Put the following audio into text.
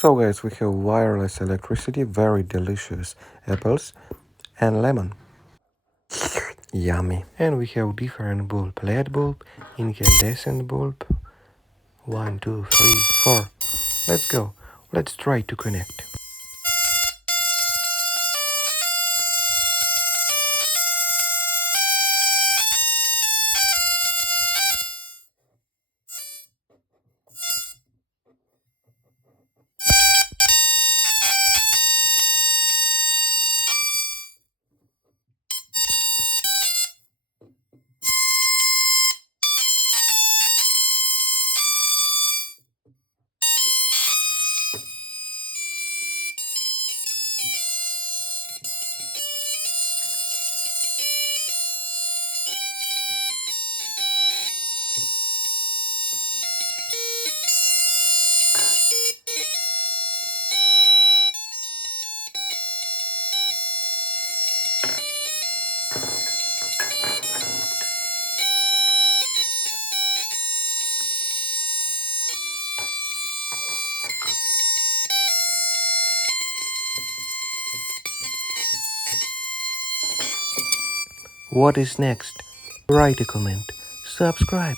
So guys, we have wireless electricity, very delicious apples and lemon. Yummy. And we have different bulb, LED bulb, incandescent bulb. 1, 2, 3, 4. Let's go. Let's try to connect. What is next? Write a comment, subscribe.